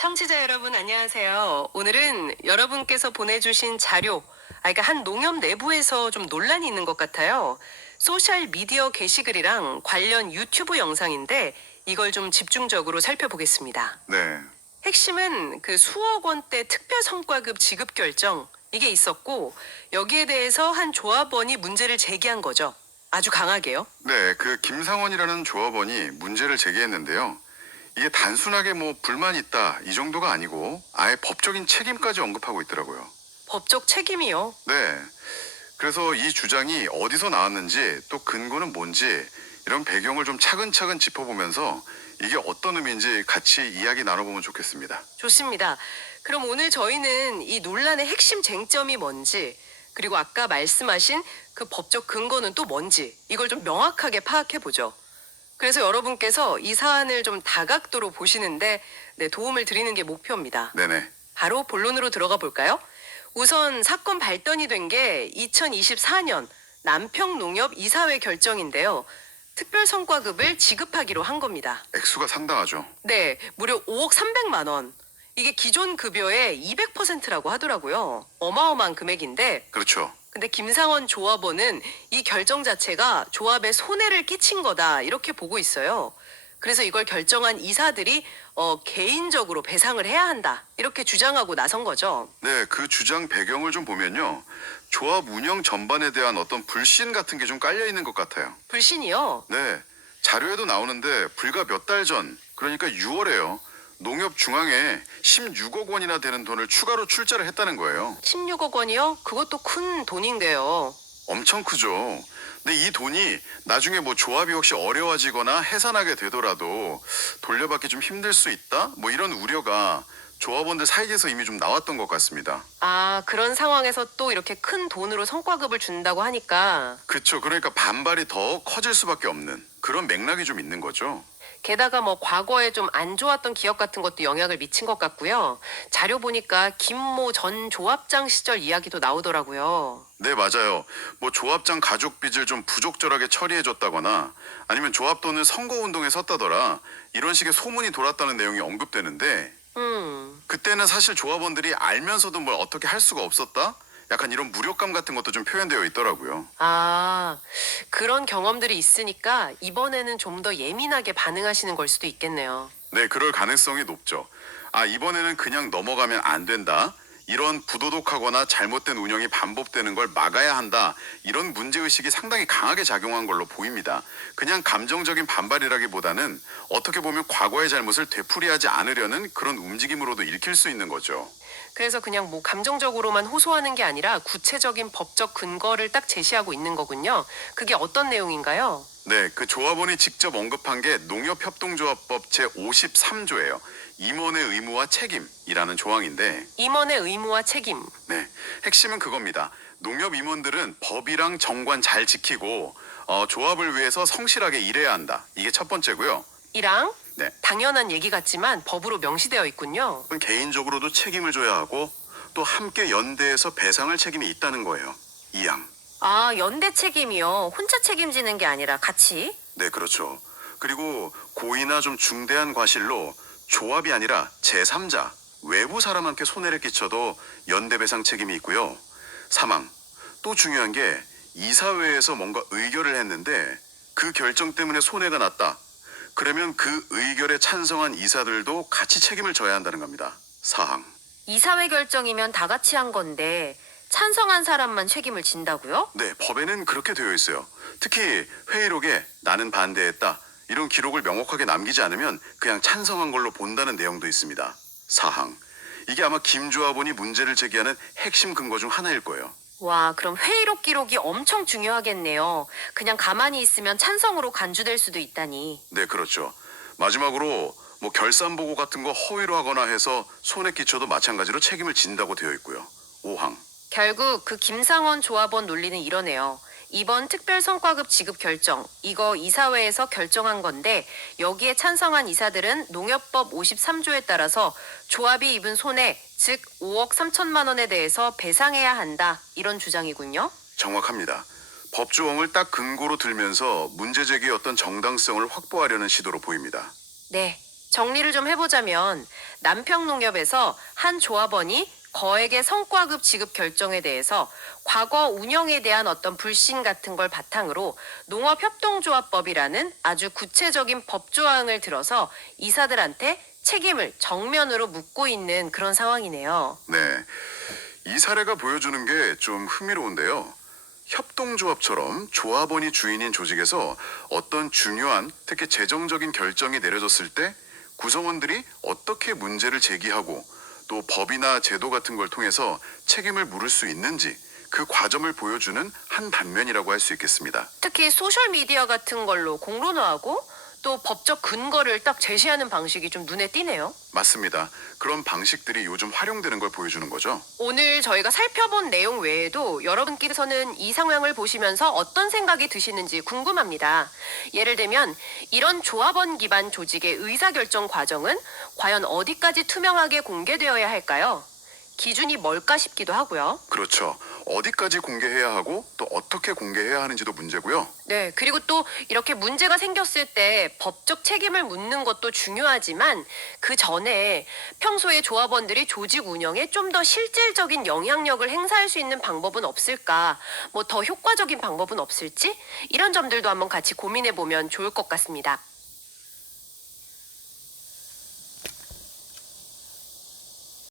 청취자 여러분 안녕하세요. 오늘은 여러분께서 보내주신 자료, 그러니까 한 농협 내부에서 좀 논란이 있는 것 같아요. 소셜 미디어 게시글이랑 관련 유튜브 영상인데 이걸 좀 집중적으로 살펴보겠습니다. 네, 핵심은 그 수억 원대 특별 성과급 지급 결정 이게 있었고 여기에 대해서 한 조합원이 문제를 제기한 거죠. 아주 강하게요. 네, 그 김상원이라는 조합원이 문제를 제기했는데요. 이게 단순하게 뭐 불만 있다 이 정도가 아니고 아예 법적인 책임까지 언급하고 있더라고요. 법적 책임이요. 네, 그래서 이 주장이 어디서 나왔는지 또 근거는 뭔지 이런 배경을 좀 차근차근 짚어보면서 이게 어떤 의미인지 같이 이야기 나눠보면 좋겠습니다. 좋습니다. 그럼 오늘 저희는 이 논란의 핵심 쟁점이 뭔지, 그리고 아까 말씀하신 그 법적 근거는 또 뭔지, 이걸 좀 명확하게 파악해 보죠. 그래서 여러분께서 이 사안을 좀 다각도로 보시는데 네, 도움을 드리는 게 목표입니다. 네네, 바로 본론으로 들어가 볼까요? 우선 사건 발단이 된 게 2024년 남평농협 이사회 결정인데요. 특별 성과급을 지급하기로 한 겁니다. 액수가 상당하죠. 네, 무려 5억 300만 원. 이게 기존 급여의 200%라고 하더라고요. 어마어마한 금액인데, 그렇죠. 근데 김상원 조합원은 이 결정 자체가 조합에 손해를 끼친 거다 이렇게 보고 있어요. 그래서 이걸 결정한 이사들이 개인적으로 배상을 해야 한다 이렇게 주장하고 나선 거죠. 네, 그 주장 배경을 좀 보면요. 조합 운영 전반에 대한 어떤 불신 같은 게 좀 깔려 있는 것 같아요. 불신이요. 네, 자료에도 나오는데 불과 몇 달 전, 그러니까 6월에요. 농협중앙에 16억 원이나 되는 돈을 추가로 출자를 했다는 거예요. 16억 원이요? 그것도 큰 돈인데요. 엄청 크죠. 근데 이 돈이 나중에 뭐 조합이 혹시 어려워지거나 해산하게 되더라도 돌려받기 좀 힘들 수 있다? 뭐 이런 우려가 조합원들 사이에서 이미 좀 나왔던 것 같습니다. 아, 그런 상황에서 또 이렇게 큰 돈으로 성과급을 준다고 하니까 그쵸. 그러니까 반발이 더 커질 수밖에 없는 그런 맥락이 좀 있는 거죠. 게다가 뭐 과거에 좀 안 좋았던 기억 같은 것도 영향을 미친 것 같고요. 자료 보니까 김모 전 조합장 시절 이야기도 나오더라고요. 네, 맞아요. 뭐 조합장 가족 빚을 좀 부적절하게 처리해줬다거나 아니면 조합 돈을 선거운동에 썼다더라 이런 식의 소문이 돌았다는 내용이 언급되는데 그때는 사실 조합원들이 알면서도 뭘 어떻게 할 수가 없었다? 약간 이런 무력감 같은 것도 좀 표현되어 있더라고요. 아, 그런 경험들이 있으니까 이번에는 좀 더 예민하게 반응하시는 걸 수도 있겠네요. 네, 그럴 가능성이 높죠. 아, 이번에는 그냥 넘어가면 안 된다. 이런 부도덕하거나 잘못된 운영이 반복되는 걸 막아야 한다. 이런 문제의식이 상당히 강하게 작용한 걸로 보입니다. 그냥 감정적인 반발이라기보다는 어떻게 보면 과거의 잘못을 되풀이하지 않으려는 그런 움직임으로도 읽힐 수 있는 거죠. 그래서 그냥 뭐 감정적으로만 호소하는 게 아니라 구체적인 법적 근거를 딱 제시하고 있는 거군요. 그게 어떤 내용인가요? 네, 그 조합원이 직접 언급한 게 농협협동조합법 제53조예요. 임원의 의무와 책임이라는 조항인데, 임원의 의무와 책임. 네, 핵심은 그겁니다. 농협 임원들은 법이랑 정관 잘 지키고 조합을 위해서 성실하게 일해야 한다. 이게 첫 번째고요. 이랑 네, 당연한 얘기 같지만 법으로 명시되어 있군요. 개인적으로도 책임을 져야 하고 또 함께 연대해서 배상할 책임이 있다는 거예요. 이양. 아, 연대 책임이요. 혼자 책임지는 게 아니라 같이. 네, 그렇죠. 그리고 고의나 좀 중대한 과실로 조합이 아니라 제3자, 외부 사람한테 손해를 끼쳐도 연대배상 책임이 있고요. 사망. 또 중요한 게 이사회에서 뭔가 의결을 했는데 그 결정 때문에 손해가 났다. 그러면 그 의결에 찬성한 이사들도 같이 책임을 져야 한다는 겁니다. 사항. 이사회 결정이면 다 같이 한 건데 찬성한 사람만 책임을 진다고요? 네, 법에는 그렇게 되어 있어요. 특히 회의록에 나는 반대했다. 이런 기록을 명확하게 남기지 않으면 그냥 찬성한 걸로 본다는 내용도 있습니다. 사항. 이게 아마 김 조합원이 문제를 제기하는 핵심 근거 중 하나일 거예요. 와, 그럼 회의록 기록이 엄청 중요하겠네요. 그냥 가만히 있으면 찬성으로 간주될 수도 있다니. 네, 그렇죠. 마지막으로 뭐 결산 보고 같은 거 허위로 하거나 해서 손해 끼쳐도 마찬가지로 책임을 진다고 되어 있고요. 5항. 결국 그 김상원 조합원 논리는 이러네요. 이번 특별 성과급 지급 결정, 이거 이사회에서 결정한 건데 여기에 찬성한 이사들은 농협법 53조에 따라서 조합이 입은 손해, 즉 5억 3천만 원에 대해서 배상해야 한다. 이런 주장이군요. 정확합니다. 법조항을 딱 근거로 들면서 문제 제기의 어떤 정당성을 확보하려는 시도로 보입니다. 네. 정리를 좀 해보자면 남평농협에서 한 조합원이 거액의 성과급 지급 결정에 대해서 과거 운영에 대한 어떤 불신 같은 걸 바탕으로 농업협동조합법이라는 아주 구체적인 법조항을 들어서 이사들한테 책임을 정면으로 묻고 있는 그런 상황이네요. 네. 이 사례가 보여주는 게 좀 흥미로운데요. 협동조합처럼 조합원이 주인인 조직에서 어떤 중요한 특히 재정적인 결정이 내려졌을 때 구성원들이 어떻게 문제를 제기하고 또 법이나 제도 같은 걸 통해서 책임을 물을 수 있는지 그 과정을 보여주는 한 단면이라고 할 수 있겠습니다. 특히 소셜미디어 같은 걸로 공론화하고 또 법적 근거를 딱 제시하는 방식이 좀 눈에 띄네요. 맞습니다. 그런 방식들이 요즘 활용되는 걸 보여주는 거죠. 오늘 저희가 살펴본 내용 외에도 여러분께서는 이 상황을 보시면서 어떤 생각이 드시는지 궁금합니다. 예를 들면 이런 조합원 기반 조직의 의사결정 과정은 과연 어디까지 투명하게 공개되어야 할까요? 기준이 뭘까 싶기도 하고요. 그렇죠. 어디까지 공개해야 하고 또 어떻게 공개해야 하는지도 문제고요. 네, 그리고 또 이렇게 문제가 생겼을 때 법적 책임을 묻는 것도 중요하지만 그 전에 평소에 조합원들이 조직 운영에 좀 더 실질적인 영향력을 행사할 수 있는 방법은 없을까? 뭐 더 효과적인 방법은 없을지? 이런 점들도 한번 같이 고민해 보면 좋을 것 같습니다.